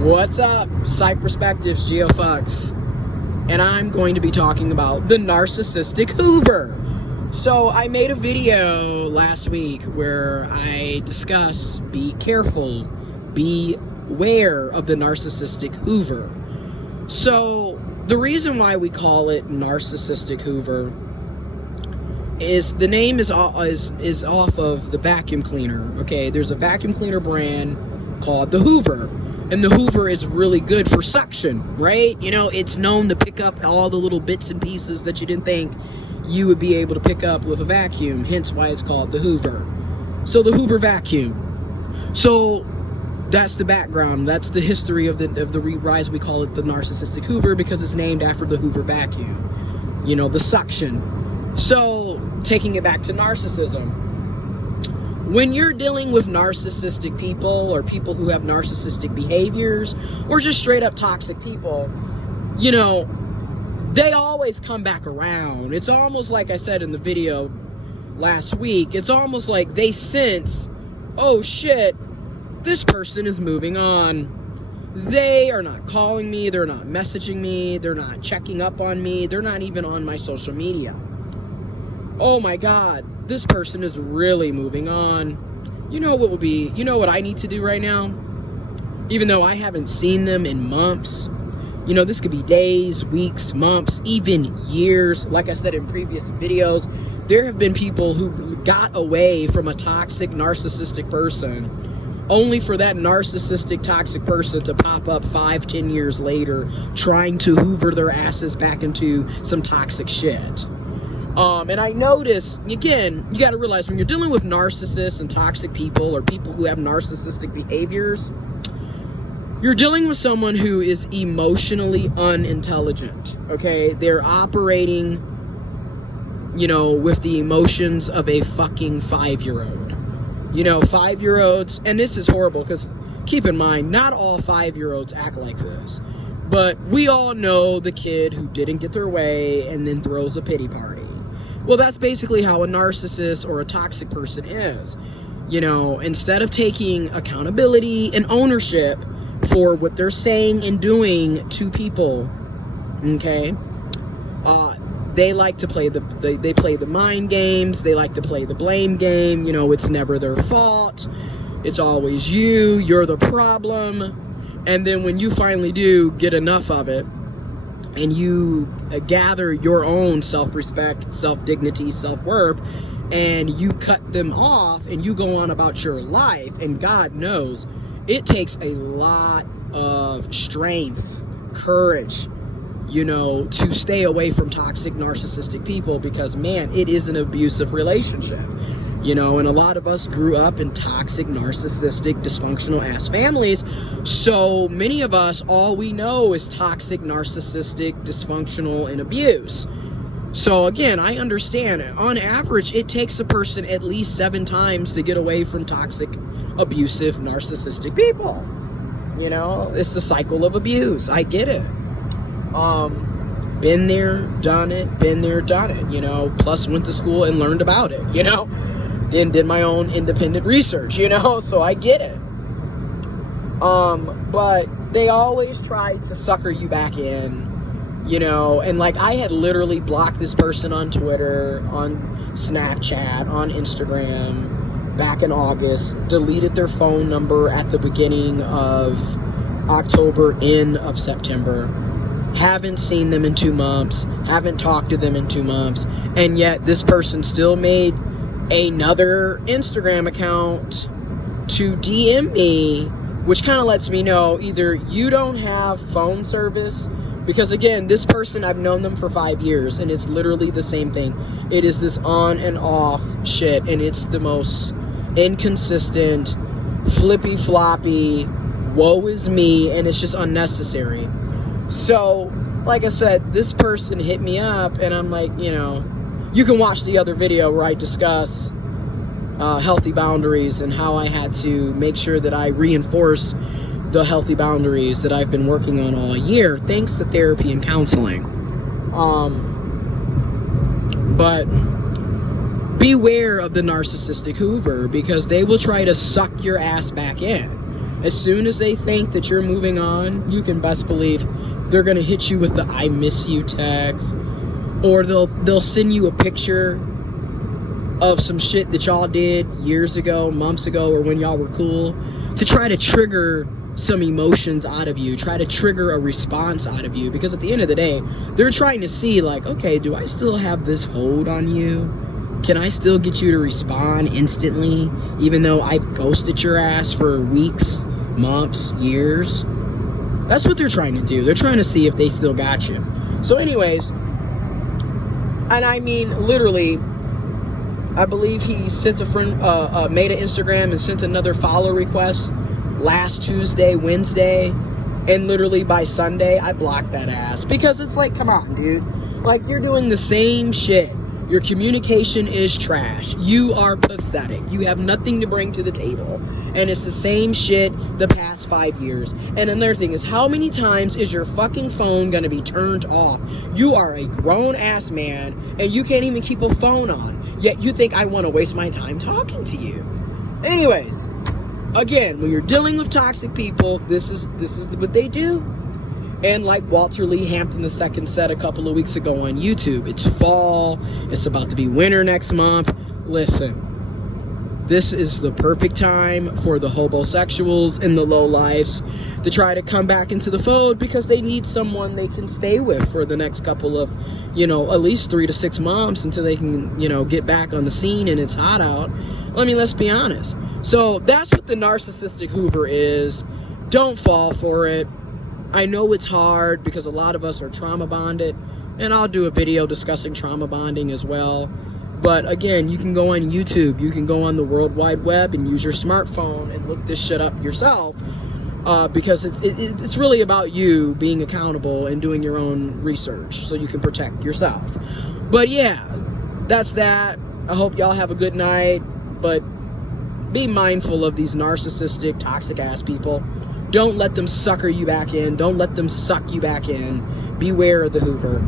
What's up, Psych Perspectives, GeoFuck, and I'm going to be talking about the Narcissistic Hoover. So I made a video last week where I discuss, be careful, beware of the Narcissistic Hoover. So the reason why we call it Narcissistic Hoover is the name is off of the vacuum cleaner. Okay, there's a vacuum cleaner brand called the Hoover. And the Hoover is really good for suction, right? You know, it's known to pick up all the little bits and pieces that you didn't think you would be able to pick up with a vacuum, hence why it's called the Hoover. So the Hoover vacuum. So that's the background. That's the history of the rise. We call it the Narcissistic Hoover because it's named after the Hoover vacuum. You know, the suction. So taking it back to narcissism. When you're dealing with narcissistic people or people who have narcissistic behaviors or just straight up toxic people, you know, they always come back around. It's almost like I said in the video last week, it's almost like they sense, oh shit, this person is moving on. They are not calling me, they're not messaging me, they're not checking up on me, they're not even on my social media. Oh my God, this person is really moving on. You know what I need to do right now? Even though I haven't seen them in months, you know, this could be days, weeks, months, even years. Like I said in previous videos, there have been people who got away from a toxic, narcissistic person only for that narcissistic, toxic person to pop up 5-10 years later trying to hoover their asses back into some toxic shit. And I notice, again, you got to realize when you're dealing with narcissists and toxic people or people who have narcissistic behaviors, you're dealing with someone who is emotionally unintelligent, okay? They're operating, you know, with the emotions of a fucking 5-year-old. You know, 5-year-olds, and this is horrible because keep in mind, not all 5-year-olds act like this. But we all know the kid who didn't get their way and then throws a pity party. Well, that's basically how a narcissist or a toxic person is. You know, instead of taking accountability and ownership for what they're saying and doing to people, okay, they like to play they play the mind games. They like to play the blame game. You know, it's never their fault. It's always you're the problem. And then when you finally do get enough of it, and you gather your own self-respect, self-dignity, self-worth, and you cut them off and you go on about your life, and God knows it takes a lot of strength, courage, you know, to stay away from toxic, narcissistic people because, man, it is an abusive relationship. You know, and a lot of us grew up in toxic, narcissistic, dysfunctional ass families. So many of us, all we know is toxic, narcissistic, dysfunctional, and abuse. So again, I understand. On average, it takes a person at least 7 times to get away from toxic, abusive, narcissistic people. You know, it's the cycle of abuse. I get it. Been there, done it, you know, plus went to school and learned about it, you know. And did my own independent research, you know, so I get it. But they always try to sucker you back in, you know, and like I had literally blocked this person on Twitter, on Snapchat, on Instagram back in August, deleted their phone number at the beginning of October, end of September. Haven't seen them in 2 months, haven't talked to them in 2 months, and yet this person still made another Instagram account to DM me, which kind of lets me know either you don't have phone service, because again, this person, I've known them for 5 years, and it's literally the same thing. It is this on and off shit, and it's the most inconsistent, flippy floppy, woe is me, and it's just unnecessary. So, like I said, this person hit me up, and I'm like, you know, you can watch the other video where I discuss healthy boundaries and how I had to make sure that I reinforced the healthy boundaries that I've been working on all year, thanks to therapy and counseling. But beware of the Narcissistic Hoover, because they will try to suck your ass back in. As soon as they think that you're moving on, you can best believe they're gonna hit you with the "I miss you" text, or they'll send you a picture of some shit that y'all did years ago, months ago, or when y'all were cool, to try to trigger some emotions out of you, try to trigger a response out of you. Because at the end of the day, they're trying to see, like, okay, do I still have this hold on you? Can I still get you to respond instantly, even though I ghosted your ass for weeks, months, years? That's what they're trying to do. They're trying to see if they still got you. So anyways, and I mean literally, I believe he sent a friend, made an Instagram and sent another follow request last Tuesday, Wednesday, and literally by Sunday, I blocked that ass. Because it's like, come on, dude. Like, you're doing the same shit. Your communication is trash. You are pathetic. You have nothing to bring to the table. And it's the same shit the past 5 years. And another thing is, how many times is your fucking phone gonna be turned off? You are a grown-ass man, and you can't even keep a phone on. Yet you think I want to waste my time talking to you. Anyways, again, when you're dealing with toxic people, this is what they do. And like Walter Lee Hampton II said a couple of weeks ago on YouTube, it's fall, it's about to be winter next month. Listen, this is the perfect time for the homosexuals and the lowlifes to try to come back into the fold, because they need someone they can stay with for the next couple of, at least 3 to 6 months until they can, get back on the scene and it's hot out. I mean, let's be honest. So that's what the narcissistic Hoover is. Don't fall for it. I know it's hard because a lot of us are trauma bonded, and I'll do a video discussing trauma bonding as well. But again, you can go on YouTube, you can go on the World Wide Web and use your smartphone and look this shit up yourself, because it's really about you being accountable and doing your own research so you can protect yourself. But yeah, that's that. I hope y'all have a good night, but be mindful of these narcissistic, toxic ass people. Don't let them sucker you back in. Don't let them suck you back in. Beware of the Hoover.